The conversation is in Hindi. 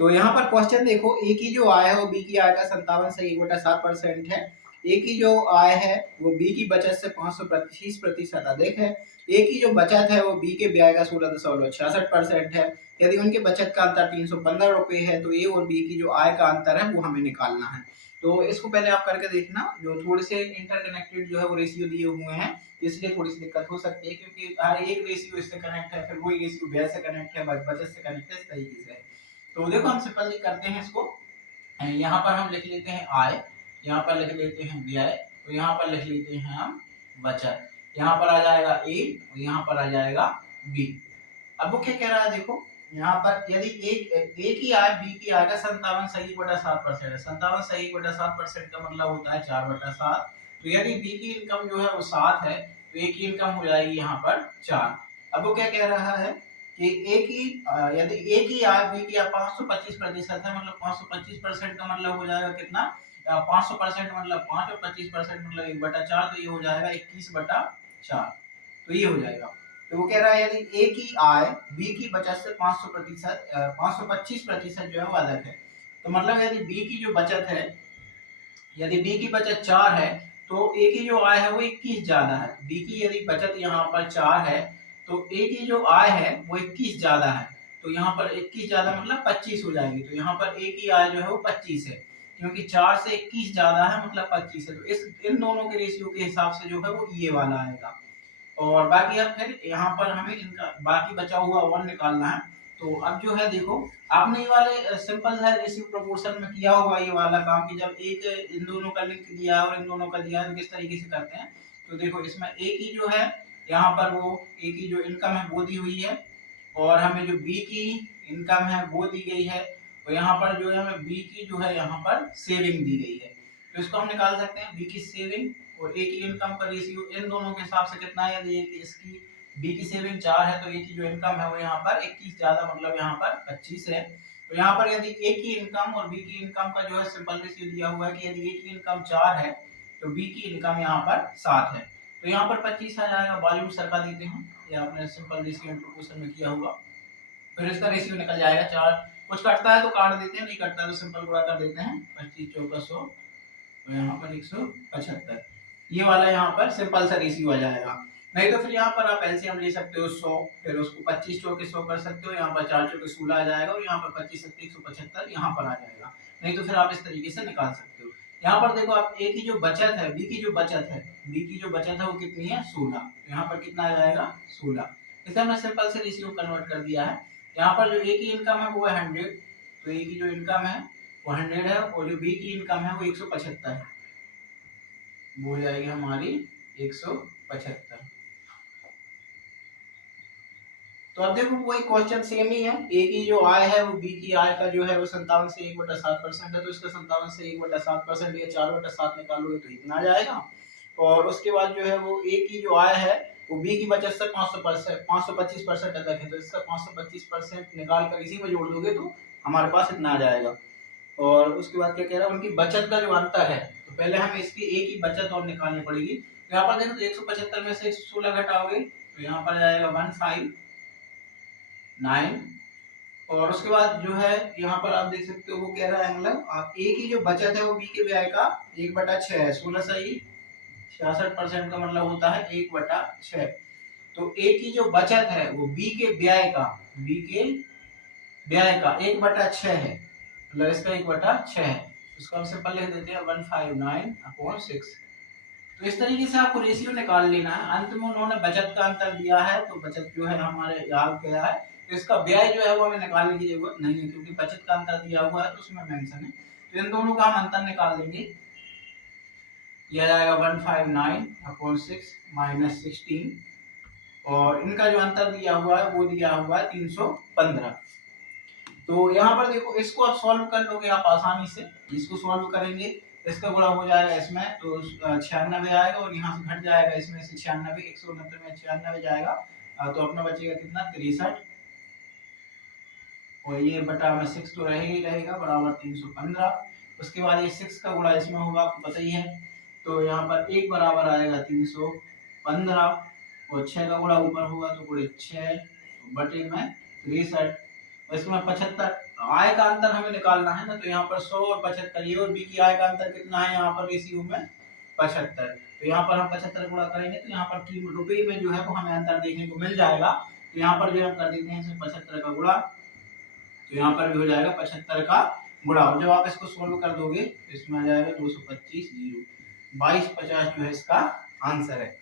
तो यहाँ पर क्वेश्चन देखो, ए की जो आय है वो बी की आय का 57 से 1/7% है। ए की जो आय है वो बी की बचत से 525% अधिक है। ए की जो बचत है वो बी के ब्याज का 16.66% है। यदि उनके बचत का अंतर 315 रुपए है तो ए और बी की जो आय का अंतर है वो हमें निकालना है। तो इसको पहले आप करके देखना, जो थोड़े से इंटरकनेक्टेड जो है वो रेशियो दिए हुए हैं, इसलिए थोड़ी सी दिक्कत हो सकती है, क्योंकि हर एक रेशियो इससे कनेक्ट है, फिर वही रेशियो ब्याज से कनेक्ट है, बचत से कनेक्ट है, इस तरीके से। तो देखो हम सिंपली करते हैं इसको। यहाँ पर हम लिख लेते हैं आय, यहाँ पर लिख लेते हैं व्यय, तो यहाँ पर लिख लेते हैं हम बचत। यहाँ पर आ जाएगा ए और यहाँ पर आ जाएगा बी। अब वो क्या कह रहा है देखो, यहाँ पर यदि ए की आय बी की आय का 57 से 1/7% है। 57 से 1/7% का मतलब होता है 4/7। तो यदि बी की इनकम जो है वो 7 है तो ए की इनकम हो जाएगी यहाँ पर 4। अब वो क्या कह रहा है कि यदि ए की आय बी की 525% है, मतलब 525% का मतलब हो जाएगा कितना, 500% मतलब 5 और 25% मतलब 1/4, तो ये हो जाएगा 21/4। तो ये हो जाएगा। तो वो कह रहा है यदि ए की आय बी की बचत से 525% जो है वो अधिक है। तो मतलब यदि बी की जो बचत है, यदि बी की बचत 4 है तो ए की जो आय है वो 21 ज्यादा है। बी की यदि बचत यहाँ पर 4 है तो ए की जो आय है वो 21 ज्यादा है। तो यहाँ पर 21 ज्यादा मतलब 25 हो जाएगी। तो यहाँ पर ए की आय जो है वो 25 है, क्योंकि 4 से 21 ज्यादा है मतलब 25 है। तो इन दोनों के रेशियो के हिसाब से जो है वो ये वाला आएगा। और बाकी अब फिर यहाँ पर हमें इनका बाकी बचा हुआ 1 निकालना है। तो अब जो है देखो, आपने ये वाले सिंपल है रेशियो प्रोपोर्शन में किया होगा ये वाला काम, कि जब एक इन दोनों का लिंक दिया और इन दोनों का दिया है तो किस तरीके से करते हैं। तो देखो इसमें ए की जो है यहाँ पर वो ए की जो इनकम है वो दी हुई है, और हमें जो बी की इनकम है वो दी गई है, और यहाँ पर जो है हमें बी की जो है यहाँ पर सेविंग दी गई है। तो इसको हम निकाल सकते हैं, बी की सेविंग और ए की इनकम का रेशियो इन दोनों के हिसाब से कितना है। यदि इसकी बी की सेविंग 4 है तो ए की जो इनकम है वो यहाँ पर 21 ज्यादा मतलब यहाँ पर 25 है। तो यहाँ पर यदि ए की इनकम और बी की इनकम का जो है सिंपल रेशियो दिया हुआ है कि यदि ए की इनकम 4 है तो बी की इनकम यहाँ पर 7 है। तो यहाँ पर 25 आ जाएगा, बाजू में सरका देते हैं, ये आपने सिंपल रेशियो प्रोपोर्शन में किया होगा। फिर इसका रेशियो निकल जाएगा 4। कुछ कटता है तो काट देते हैं, नहीं कटता तो सिंपल गुणा कर देते हैं। 25 चौका 100 और यहाँ पर 175, ये वाला यहाँ पर सिंपल सा रेशियो आ जाएगा। नहीं तो फिर यहाँ पर आप एलसीएम ले सकते हो 100, फिर उसको 25 चौके 100 कर सकते हो, यहाँ पर 4 चौके 16 आ जाएगा, और यहाँ पर 25 7 175 यहाँ पर आ जाएगा। नहीं तो फिर आप इस तरीके से निकाल सकते हो। यहाँ पर देखो आप ए की जो बचत है, बी की जो बचत है, बी की जो बचत है वो कितनी है 16। यहाँ पर कितना आ जाएगा 16। इसे हमने सिंपल से रेशियो कन्वर्ट कर दिया है। यहाँ पर जो ए की इनकम है वो है 100, तो ए की जो इनकम है वो 100 है, और जो बी की इनकम है वो 175 है, वो हो जाएगी हमारी 175। तो अब देखो वही क्वेश्चन सेम ही है, ए की जो आय है वो बी की आय का जो है वो 57 से 1/7% है, तो इसका 57 से 1/7% या 4/7 निकालोगे तो इतना आ जाएगा। और उसके बाद जो है वो ए की जो आय है वो बी की बचत से 525% अधिक है, तो इसका 525% निकाल कर इसी में जोड़ दोगे तो हमारे पास इतना आ जाएगा। और उसके बाद क्या कह रहा है, उनकी बचत का जो अंतर है, तो पहले हमें इसकी ए की बचत और निकालनी पड़ेगी। तो यहाँ पर देखो 175 में से 116 घटाओगे तो यहाँ पर जाएगा 159, और उसके बाद जो है यहाँ पर आप देख सकते हो वो कह रहा है मतलब आप ए की जो बचत है वो बी के ब्याज का 1/6 है। 16 सही 66% का मतलब होता है 1/6। तो ए की जो बचत है वो बी के ब्याज का 1/6 है, मतलब इसका 1/6 है। इसको हम सिंपल लिख देते हैं 159/6। तो इस तरीके से आपको रेशियो निकाल लेना है। अंत में उन्होंने बचत का अंतर दिया है, तो बचत जो है हमारे याद गया है, तो इसका ब्याज जो है वो हमें निकालने की जरूरत नहीं है, क्योंकि बचत का अंतर दिया हुआ है तो उसमें मेंशन है। तो इन दोनों का हम अंतर निकाल लेंगे, यह जाएगा 159/6 माइनस 16, और इनका जो अंतर दिया हुआ है वो दिया हुआ है 315। तो यहाँ पर देखो इसको आप सॉल्व कर लोगे आप आसानी से, इसको सॉल्व करेंगे, इसका गुणा हो जाएगा इसमें तो 96 आएगा, और यहाँ से घट जाएगा इसमें से 96, 169 में 96 जाएगा, तो अपना बचेगा कितना 63, और ये बटा में 6 तो रहेगा बराबर 315। उसके बाद ये 6 का गुणा इसमें होगा, आपको पता ही है, तो यहाँ पर 1 बराबर आएगा 315, और 6 का गुणा ऊपर होगा तो गुणे 6 बटे में 63, इसमें 75 आय का अंतर हमें निकालना है ना, तो यहाँ पर 100 और 75, ये और बी की आय का अंतर कितना है यहाँ पर रेशियो में 75। तो यहाँ पर हम 75 गुणा करेंगे तो यहाँ पर रुपए में जो है वो हमें अंतर देखने को मिल जाएगा। तो यहाँ पर जो हम कर देते हैं इसमें 75 का गुणा, तो यहाँ पर भी हो जाएगा 75 का गुणा। और जब आप इसको सोल्व कर दोगे तो इसमें आ जाएगा 225 0, 2250 जो है इसका आंसर है।